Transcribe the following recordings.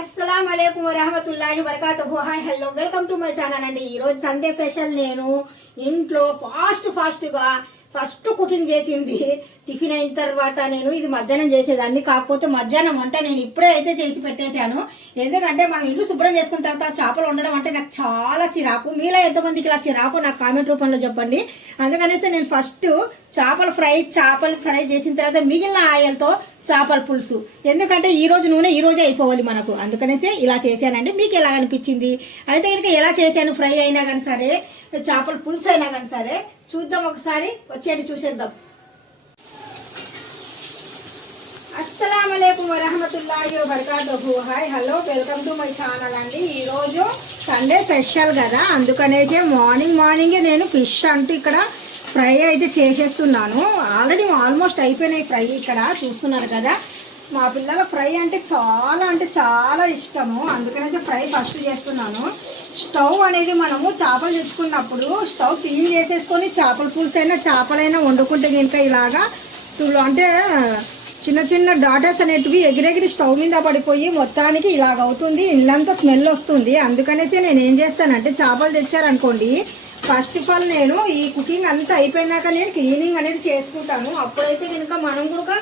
अस्सलाम वालेकुम वरहमतुल्लाहि वबरकातुहू। Hi hello welcome to my channel అండి। ఈ రోజు సండే స్పెషల్ నేను ఇంట్లో ఫాస్ట్గా ఫస్ట్ కుకింగ్ చేసింది టిఫిన్ అయిన తర్వాత నేను ఇది మధ్యాహ్నం చేసేదాన్ని, కాకపోతే మధ్యాహ్నం వంట నేను ఇప్పుడే అయితే చేసి పెట్టేశాను। ఎందుకంటే మనం ఇల్లు శుభ్రం చేసుకున్న తర్వాత చేపలు వండడం అంటే నాకు చాలా చిరాకు। మీలో ఎంతమందికి ఇలా చిరాకు నాకు కామెంట్ రూపంలో చెప్పండి। అందుకనేసి నేను ఫస్ట్ చేపలు ఫ్రై చేసిన తర్వాత మిగిలిన ఆయిల్తో చేపల పులుసు, ఎందుకంటే ఈ రోజు నూనె ఈ రోజే అయిపోవాలి మనకు, అందుకనేసి ఇలా చేశానండి। మీకు ఎలా అనిపించింది అయితే కనుక ఎలా చేశాను, ఫ్రై అయినా కానీ సరే చేపల పులుసు అయినా కానీ సరే చూద్దాం, ఒకసారి వచ్చేది చూసేద్దాం। అస్సలాం వాలేకుం వరహమతుల్లాహి వబరకాతుహూ। Hi hello welcome to my channel అండి। ఈరోజు సండే స్పెషల్ కదా, అందుకనేసి మార్నింగే నేను ఫిష్ అంటూ ఇక్కడ ఫ్రై అయితే చేసేస్తున్నాను। ఆల్రెడీ ఆల్మోస్ట్ అయిపోయినాయి ఫ్రై, ఇక్కడ చూస్తున్నారు కదా। మా పిల్లల ఫ్రై అంటే చాలా ఇష్టము, అందుకనేసి ఫ్రై ఫస్ట్ చేస్తున్నాను। స్టవ్ అనేది మనము చేపలు తెచ్చుకున్నప్పుడు స్టవ్ క్లీన్ చేసేసుకొని చేపల పులుసు అయినా చేపలైనా వండుకుంటే కనుక ఇలాగా అంటే చిన్న డాటర్స్ అనేటివి ఎగిరెగిరి స్టవ్ మీద పడిపోయి మొత్తానికి ఇలాగ అవుతుంది, ఇల్లంతా స్మెల్ వస్తుంది। అందుకనేసి నేను ఏం చేస్తానంటే చేపలు తెచ్చారనుకోండి, ఫస్ట్ ఆఫ్ ఆల్ నేను ఈ కుకింగ్ అంతా అయిపోయినాక నేను క్లీనింగ్ అనేది చేసుకుంటాను। అప్పుడైతే కనుక మనం కూడా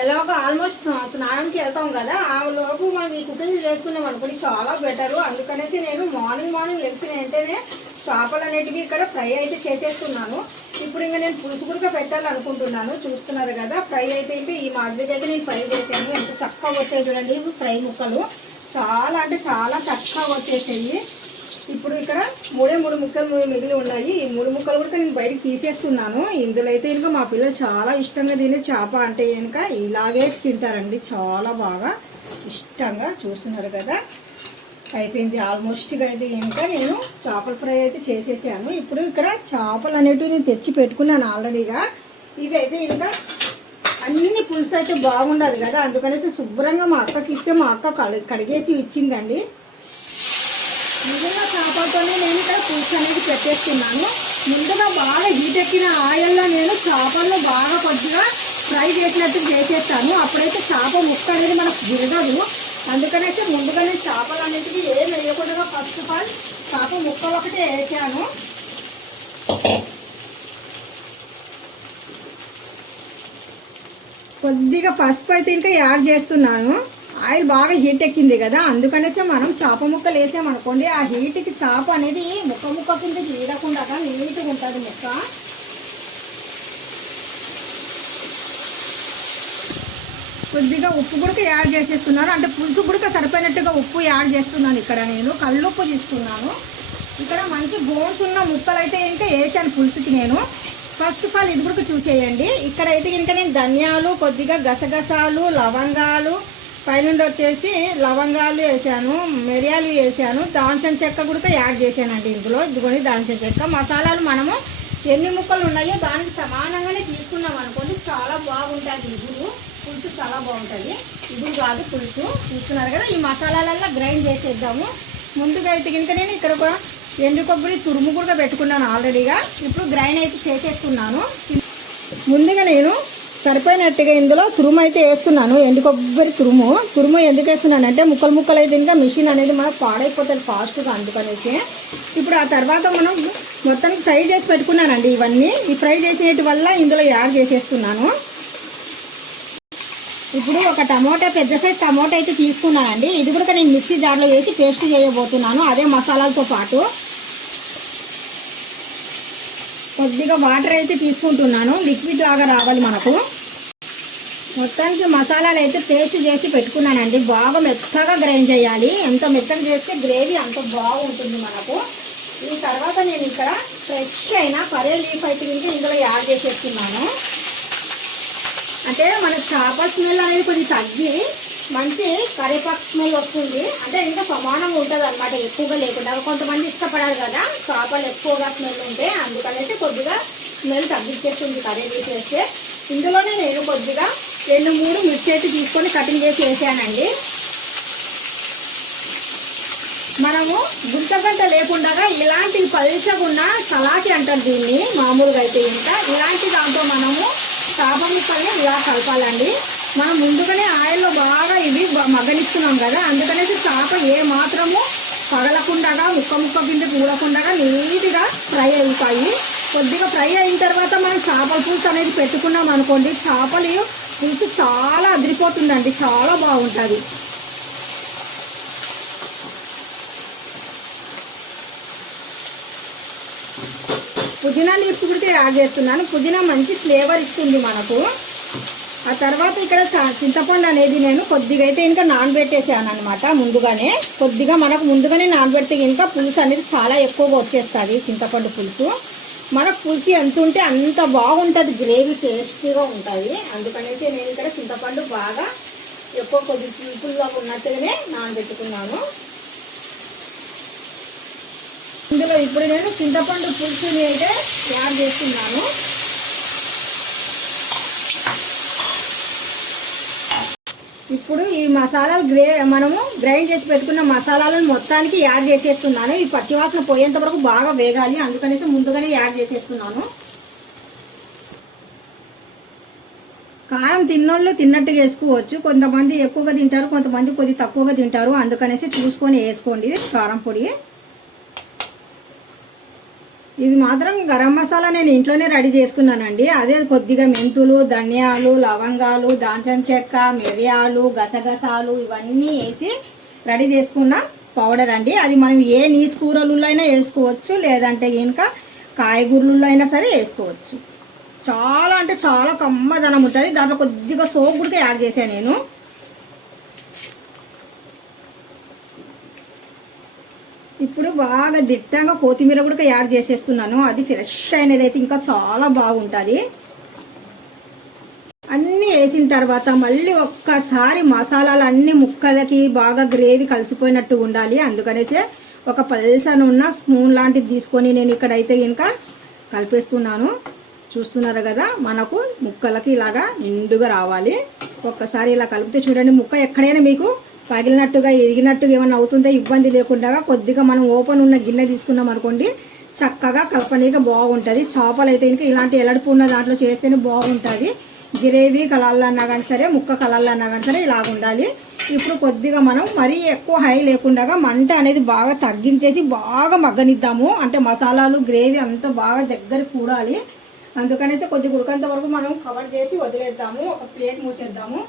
ఎలాగో ఆల్మోస్ట్ స్నానంకి వెళ్తాం కదా, ఆ లోపు మనం ఈ కుకింగ్ చేసుకున్నాం అనుకోండి చాలా బెటరు। అందుకనేసి నేను మార్నింగ్ లెగ్స్ వెంటనే చేపలు అనేటివి ఇక్కడ ఫ్రై అయితే చేసేస్తున్నాను। ఇప్పుడు ఇంకా నేను పులుసు కూడా పెట్టాలనుకుంటున్నాను, చూస్తున్నారు కదా। ఫ్రై అయితే ఈ మాదిరిగా అయితే నేను ఫ్రై చేశాను, ఎంత చక్కగా వచ్చాయి చూడండి ఫ్రై ముక్కలు, చాలా చక్కగా వచ్చేసాయి। ఇప్పుడు ఇక్కడ మూడు ముక్కలు మిగిలి ఉన్నాయి, ఈ 3 ముక్కలు కూడా నేను బయటకు తీసేస్తున్నాను। ఇందులో అయితే ఇంకా మా పిల్లలు చాలా ఇష్టంగా తినే చేప అంటే కనుక ఇలాగే తింటారండి, చాలా బాగా ఇష్టంగా, చూస్తున్నారు కదా। అయిపోయింది ఆల్మోస్ట్గా అయితే కనుక నేను చేపల ఫ్రై అయితే చేసేసాను। ఇప్పుడు ఇక్కడ చేపలు అనేటివి నేను తెచ్చి పెట్టుకున్నాను ఆల్రెడీగా, ఇవి అయితే ఇంకా అన్ని పులుసు అయితే బాగుండదు కదా, అందుకనేసి శుభ్రంగా మా అక్కకి ఇస్తే మా అక్క కడిగేసి ఇచ్చిందండి। నిజంగా చేపలతోనే నేను ఇక్కడ పులుసు అనేది పెట్టేస్తున్నాను। ముందుగా బాగా హీట్ ఎక్కిన ఆయిల్లో నేను చేపలను బాగా కొద్దిగా ఫ్రై చేసినట్టు చేసేస్తాను, అప్పుడైతే చేప ముక్క అనేది మనకు విరగదు। అందుకనైతే ముందుగానే చేపలు అనేటివి ఏం వేయకుండా ఫస్ట్ ఆఫ్ ఆల్ చేప ముక్క ఒకటే వేసాను। కొద్దిగా పసుపు అయితే ఇంకా యాడ్ చేస్తున్నాను, ఆయిల్ బాగా హీట్ ఎక్కింది కదా, అందుకనేసి మనం చేప ముక్కలు వేసామనుకోండి ఆ హీట్కి చేప అనేది ముక్క కింద తీయకుండా నీట్గా ఉంటుంది ముక్క। కొద్దిగా ఉప్పు కూడా యాడ్ చేసేస్తున్నాను, అంటే పులుసు కూడా సరిపోయినట్టుగా ఉప్పు యాడ్ చేస్తున్నాను। ఇక్కడ నేను కల్లుప్పు తీసుకున్నాను, ఇక్కడ మంచి బోన్స్ ఉన్న ముక్కలు అయితే ఇంకా వేసాను పులుసుకి నేను। ఫస్ట్ ఆఫ్ ఆల్ ఇది కూడా చూసేయండి, ఇక్కడైతే ఇంకా నేను ధనియాలు, కొద్దిగా గసగసాలు, లవంగాలు, పైనుండి వచ్చేసి లవంగాలు వేసాను, మిరియాలు వేసాను, దాల్చిన చెక్క కూడా యాడ్ చేశానండి ఇందులో। ఇదిగోని దాల్చిన చెక్క మసాలాలు మనము ఎన్ని ముక్కలు ఉన్నాయో దానికి సమానంగానే తీసుకున్నాం అనుకోండి చాలా బాగుంటుంది, ఇగురు పులుసు చాలా బాగుంటుంది। ఇగురు కాదు పులుసు, చూస్తున్నారు కదా। ఈ మసాలాలల్లో గ్రైండ్ చేసేద్దాము। ముందుగా అయితే కనుక నేను ఇక్కడ కూడా ఎండు కొబ్బరి తురుము కూడా పెట్టుకున్నాను ఆల్రెడీగా, ఇప్పుడు గ్రైండ్ అయితే చేసేస్తున్నాను। ముందుగా నేను సరిపోయినట్టుగా ఇందులో తురుము అయితే వేస్తున్నాను, ఎండు కొబ్బరి తురుము ఎందుకు వేస్తున్నానంటే ముక్కలు అయితే ఇంకా మిషన్ అనేది మనకు పాడైపోతుంది ఫాస్ట్గా, అందుకనేసి ఇప్పుడు ఆ తర్వాత మనం మొత్తానికి ఫ్రై చేసి పెట్టుకున్నానండి ఇవన్నీ, ఈ ఫ్రై చేసేటి వల్ల ఇందులో యాడ్ చేసేస్తున్నాను। ఇప్పుడు ఒక టమోటా, పెద్ద సైజ్ టమోటా అయితే తీసుకున్నానండి, ఇది కూడా నేను మిక్సీ జార్లో వేసి పేస్ట్ చేయబోతున్నాను అదే మసాలాలతో పాటు। కొద్దిగా వాటర్ అయితే తీసుకుంటున్నాను, లిక్విడ్ లాగా రావాలి మనకు। మొత్తానికి మసాలాలు అయితే పేస్ట్ చేసి పెట్టుకున్నానండి, బాగా మెత్తగా గ్రైండ్ చేయాలి, ఎంత మెత్తగా చేస్తే గ్రేవీ అంత బాగుంటుంది మనకు। ఈ తర్వాత నేను ఇక్కడ ఫ్రెష్ అయిన కర్రీ లీఫ్ అయితే ఇందులో యాడ్ చేసేస్తున్నాను, అంటే మన చేపల స్మెల్ అనేది కొంచెం తగ్గి మంచి కరివేపాకు స్మెల్ వస్తుంది, అంటే ఇంకా సమానంగా ఉంటుంది అనమాట, ఎక్కువగా లేకుండా। కొంతమంది ఇష్టపడారు కదా చేపలు ఎక్కువగా స్మెల్ ఉంటే, అందుకనేసి కొద్దిగా స్మెల్ తగ్గించేస్తుంది కర్రీ లీఫ్ వేస్తే। ఇందులోనే నేను కొద్దిగా 2-3 మిర్చి అయితే తీసుకొని కటింగ్ చేసి వేసానండి। మనము గుంతగంట లేకుండా ఇలాంటి పల్చగా ఉన్న సలాకి అంటారు దీన్ని మామూలుగా అయితే, ఇంకా ఇలాంటి దాంట్లో మనము చేప ముక్కల్ని ఇలా కలపాలండి। మనం ముందుగానే ఆయిల్లో బాగా ఇవి మగ్గనిస్తున్నాం కదా, అందుకనేసి చేప ఏ మాత్రము పగలకుండా ముక్క ముక్క కింద కూడకుండా నీట్గా ఫ్రై అవుతాయి. కొద్దిగా ఫ్రై అయిన తర్వాత మనం చేపల పులుసు అనేది పెట్టుకున్నాం అనుకోండి, చేపలు పులుసు చాలా అదిరిపోతుందండి, చాలా బాగుంటుంది. పుదీనా లీవ్స్ కూడా యాడ్ చేస్తున్నాను. పుదీనా మంచి ఫ్లేవర్ ఇస్తుంది మనకు. ఆ తర్వాత ఇక్కడ చింతపండు అనేది నేను కొద్దిగా అయితే ఇంకా నానబెట్టేసాను అనమాట. మనకు ముందుగానే నానబెడితే ఇంకా పులుసు అనేది చాలా ఎక్కువగా వచ్చేస్తుంది. చింతపండు పులుసు మనకు పులుసు ఎంత ఉంటే అంత బాగుంటుంది, గ్రేవీ టేస్టీగా ఉంటుంది. అందుకనేసి నేను ఇక్కడ చింతపండు బాగా ఎక్కువ కొద్ది పులుపుల్లో ఉన్నట్టుగానే నానబెట్టుకున్నాను. ఇందులో ఇప్పుడు నేను చింతపండు పులుసుని అయితే యాడ్ చేస్తున్నాను. ఇప్పుడు ఈ మసాలాలు మనము గ్రైండ్ చేసి పెట్టుకున్న మసాలాలను మొత్తానికి యాడ్ చేసేస్తున్నాను. ఈ పచ్చివాసన పోయేంత వరకు బాగా వేగాలి, అందుకనేసి ముందుగానే యాడ్ చేసేస్తున్నాను. కారం తిన్నోళ్ళు తిన్నట్టుగా వేసుకోవచ్చు. కొంతమంది ఎక్కువగా తింటారు, కొంతమంది కొద్ది తక్కువగా తింటారు. అందుకనేసి చూసుకొని వేసుకోండి కారం పొడి. ఇది మాత్రం గరం మసాలా నేను ఇంట్లోనే రెడీ చేసుకున్నానండి. అదే కొద్దిగా మెంతులు, ధనియాలు, లవంగాలు, దాల్చిన చెక్క, మిరియాలు, గసగసాలు ఇవన్నీ వేసి రెడీ చేసుకున్న పౌడర్ అండి. అది మనం ఏ నీసు కూరలలో అయినా వేసుకోవచ్చు, లేదంటే ఇంకా కాయగూరలలో అయినా సరే వేసుకోవచ్చు. చాలా అంటే చాలా కమ్మదనం ఉంటుంది. దాంట్లో కొద్దిగా సోప్ కూడా యాడ్ చేశాను నేను. ఇప్పుడు బాగా దిట్టంగా కొత్తిమీర కూడా యాడ్ చేసేస్తున్నాను. అది ఫ్రెష్ అయినది అయితే ఇంకా చాలా బాగుంటుంది. అన్నీ వేసిన తర్వాత మళ్ళీ ఒక్కసారి మసాలాలు అన్ని ముక్కలకి బాగా గ్రేవీ కలిసిపోయినట్టు ఉండాలి. అందుకనేసి ఒక పల్సన ఉన్న స్పూన్ లాంటిది తీసుకొని నేను ఇక్కడైతే ఇంకా కలిపేస్తున్నాను. చూస్తున్నారు కదా, మనకు ముక్కలకి ఇలాగా నిండుగా రావాలి. ఒక్కసారి ఇలా కలిపితే చూడండి, ముక్క ఎక్కడైనా మీకు పగిలినట్టుగా ఎరిగినట్టుగా ఏమైనా అవుతుందో ఇబ్బంది లేకుండా కొద్దిగా మనం ఓపెన్ ఉన్న గిన్నె తీసుకున్నాం అనుకోండి, చక్కగా కలపనీగా బాగుంటుంది. చేపలు అయితే ఇంకా ఇలాంటి ఎలడుపు ఉన్న దాంట్లో చేస్తేనే బాగుంటుంది. గ్రేవీ కలర్లన్నా కానీ సరే, ముక్క కలర్లన్నా కానీ సరే ఇలాగ ఉండాలి. ఇప్పుడు కొద్దిగా మనం మరీ ఎక్కువ హై లేకుండా మంట అనేది బాగా తగ్గించేసి బాగా మగ్గనిద్దాము. అంటే మసాలాలు గ్రేవీ అంతా బాగా దగ్గర కూడాలి. అందుకనేసి కొద్దిగా ఉడకంత వరకు మనం కవర్ చేసి వదిలేద్దాము. ఒక ప్లేట్ మూసేద్దాము.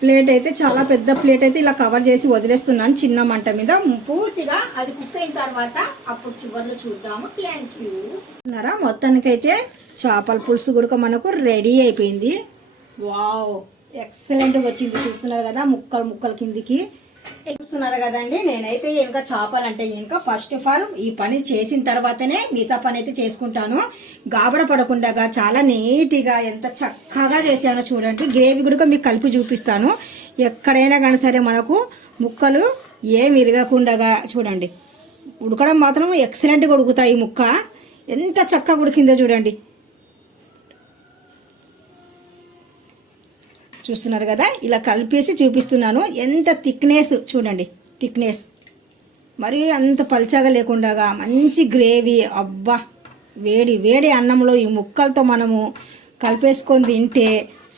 ప్లేట్ అయితే చాలా పెద్ద ప్లేట్ అయితే ఇలా కవర్ చేసి వదిలేస్తున్నాను చిన్న మంట మీద. పూర్తిగా అది కుక్ అయిన తర్వాత అప్పుడు చివర్లో చూద్దాము. Thank you. మొత్తానికైతే చేపల పులుసు కూడా మనకు రెడీ అయిపోయింది. వావ్, ఎక్సలెంట్గా వచ్చింది. చూస్తున్నారు కదా, ముక్కలు ముక్కలు కిందికి చూస్తున్నారు కదండి. నేనైతే ఇంకా చేపలంటే ఇంకా ఫస్ట్ ఆఫ్ ఆల్ ఈ పని చేసిన తర్వాతనే మిగతా పని అయితే చేసుకుంటాను. గాబర పడకుండా చాలా నీట్గా ఎంత చక్కగా చేశానో చూడండి. గ్రేవీ కూడా మీకు కలిపి చూపిస్తాను. ఎక్కడైనా కానీ సరే మనకు ముక్కలు ఏమి ఇరగకుండా చూడండి. ఉడకడం మాత్రం ఎక్సలెంట్గా ఉడుకుతాయి. ముక్క ఎంత చక్కగా ఉడికిందో చూడండి. చూస్తున్నారు కదా, ఇలా కలిపేసి చూపిస్తున్నాను. ఎంత థిక్నెస్ చూడండి, థిక్నెస్ మరి అంత పల్చగా లేకుండా మంచి గ్రేవీ. అబ్బా, వేడి వేడి అన్నంలో ఈ ముక్కలతో మనము కలిపేసుకొని తింటే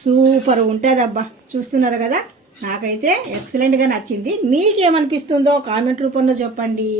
సూపర్ ఉంటుంది. అబ్బా, చూస్తున్నారు కదా, నాకైతే ఎక్సలెంట్గా నచ్చింది. మీకేమనిపిస్తుందో కామెంట్ రూపంలో చెప్పండి.